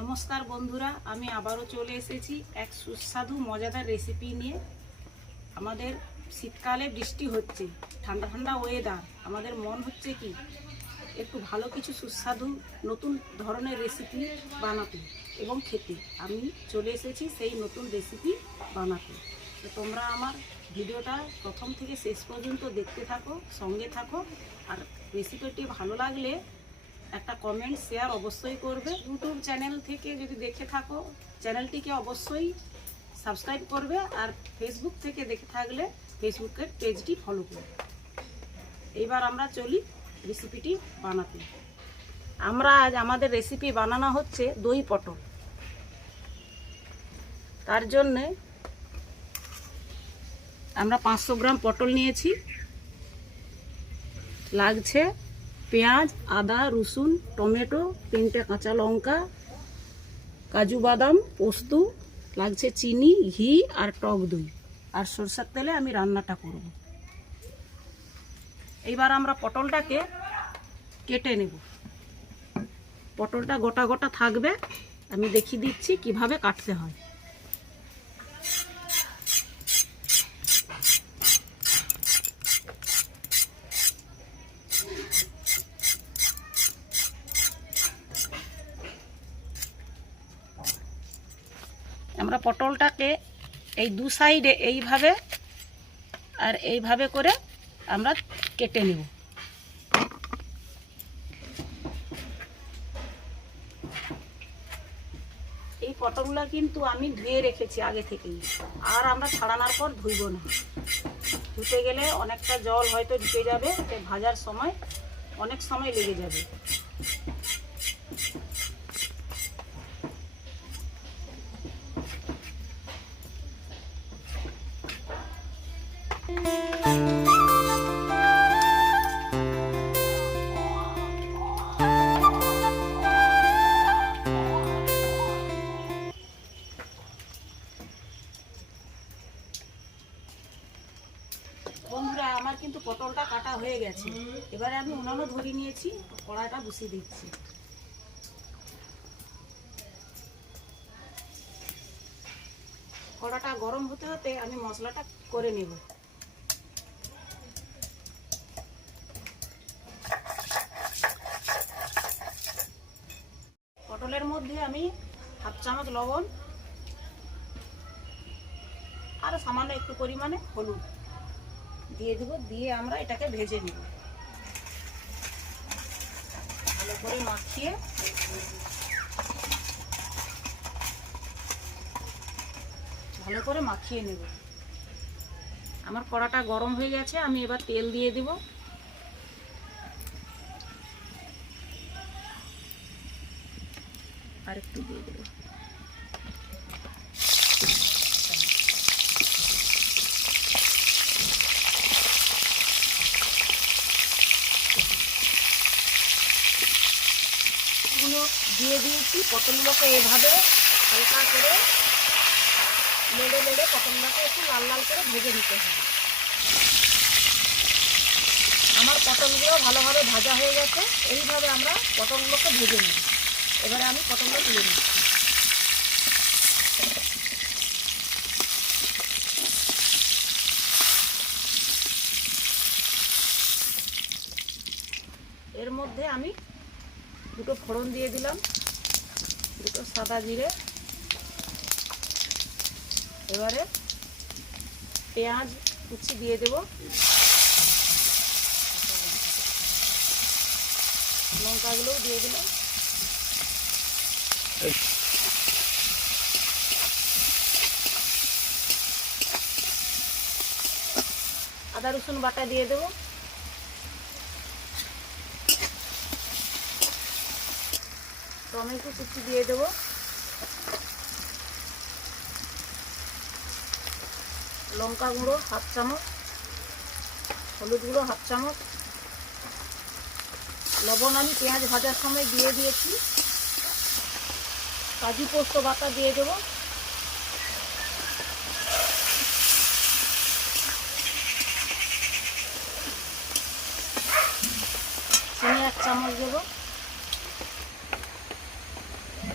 নমস্কার বন্ধুরা, আমি আবারও চলে এসেছি এক সুস্বাদু, মজাদার রেসিপি নিয়ে। আমাদের শীতকালে বৃষ্টি হচ্ছে, ঠান্ডা ঠান্ডা ওয়েদার আমাদের মন হচ্ছে কি, একটু ভালো কিছু সুস্বাদু, নতুন ধরনের রেসিপি বানাতে এবং খেতে। আমি চলে এসেছি সেই নতুন রেসিপি বানাতে। তো তোমরা আমার ভিডিওটা প্রথম থেকে শেষ পর্যন্ত দেখতে থাকো, সঙ্গে থাকো। আর রেসিপিটি ভালো লাগলে একটা কমেন্ট শেয়ার অবশ্যই করবে। ইউটিউব চ্যানেল থেকে যদি দেখে থাকো চ্যানেলটিকে অবশ্যই সাবস্ক্রাইব করবে আর ফেসবুক থেকে দেখে থাকলে ফেসবুকের পেজটি ফলো করবে। এইবার আমরা চলি রেসিপিটি বানাতে। আমরা আজ আমাদের রেসিপি বানানো হচ্ছে দই পটল। তার জন্যে আমরা পাঁচশো গ্রাম পটল নিয়েছি। লাগছে পেঁয়াজ, আদা, রসুন, টমেটো, তিনটে কাঁচা লঙ্কা, কাজু বাদাম, পোস্ত, লাগছে চিনি, ঘি আর টক দই। আর সরষের তেলে আমি রান্নাটা করব। এইবার আমরা পটলটাকে কেটে নেব। পটলটা গোটা গোটা থাকবে। আমি দেখিয়ে দিচ্ছি কীভাবে কাটতে হয়। আমরা পটলটাকে এই দু সাইডে এইভাবে আর এইভাবে করে আমরা কেটে নেব। এই পটলগুলো কিন্তু আমি ধুয়ে রেখেছি আগে থেকেই। আর আমরা ছাড়ানোর পর ধুইব না। ধুতে গেলে অনেকটা জল হয়তো ঢুকে যাবে ভাজার সময় অনেক সময় লেগে যাবে। পটলটা কাটা হয়ে গেছে। এবারে আমি উনানও ধরে নিয়েছি কড়াইটা বসিয়ে দিচ্ছি। কড়াটা গরম হতে হতে আমি মশলাটা করে নেব। পটলের মধ্যে আমি হাফ চামচ লবণ আর সামান্য একটু পরিমাণে হলুদ। দিয়ে দিব, দিয়ে আমরা এটাকে ভেজে নিব। ভালো করে মাখিয়ে ভালো করে মাখিয়ে নেব। আমার কড়াটা গরম হয়ে গেছে, আমি এবার তেল দিয়ে দিব। আর একটু দিয়ে দেবো গুলো দিয়ে দিয়েছি। পটলগুলোকে এভাবে হালকা করে নেড়ে নেড়ে পটলটাকে একটু লাল লাল করে ভেজে নিতে হবে। আমার পটলগুলো ভালোভাবে ভাজা হয়ে গেছে। এইভাবে আমরা পটলগুলোকে ভেজে নিই। এবারে আমি পটলগুলো তুলে নিচ্ছি। এর মধ্যে আমি দুটো ফোড়ন দিয়ে দিলাম, দুটো সাদা জিরে। এবারে পেঁয়াজ কুচি দিয়ে দেব। লঙ্কাগুলোও দিয়ে দিলাম। আদা রসুন বাটা দিয়ে দেবো। টমেটো কুচি দিয়ে দেবো। লঙ্কা গুঁড়ো হাফ চামচ, হলুদ গুঁড়ো হাফ চামচ। লবণ আমি পেঁয়াজ ভাজার সময় দিয়ে দিয়েছি। কাজু পোস্ত বাটা দিয়ে দেবো চিনি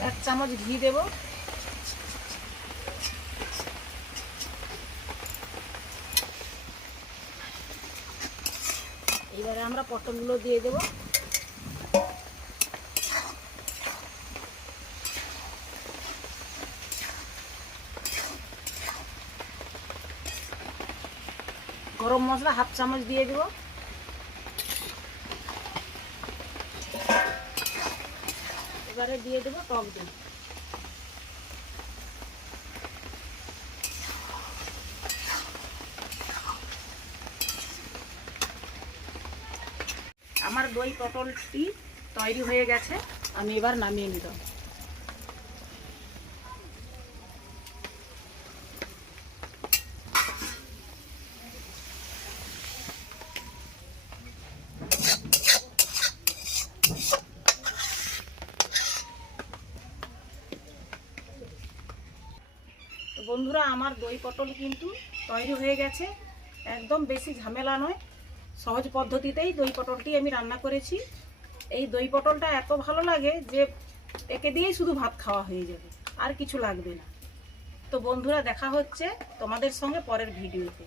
এক চামচ ঘি দেব। এবারে আমরা পটলগুলো দিয়ে দেব। গরম মশলা হাফ চামচ দিয়ে দেব। এবারে দিয়ে দেবো টক দই। আমার দই পটলটি তৈরি হয়ে গেছে, আমি এবার নামিয়ে নিলাম। বন্ধুরা, আমার দই পটল কিন্তু তৈরি হয়ে গেছে। একদম বেশি ঝামেলা নয়। সহজ পদ্ধতিতেই দই পটলটি আমি রান্না করেছি। এই দই পটলটা এত ভালো লাগে যে একে দিয়েই শুধু ভাত খাওয়া হয়ে যাবে, আর কিছু লাগবে না। তো বন্ধুরা, দেখা হচ্ছে তোমাদের সঙ্গে পরের ভিডিওতে।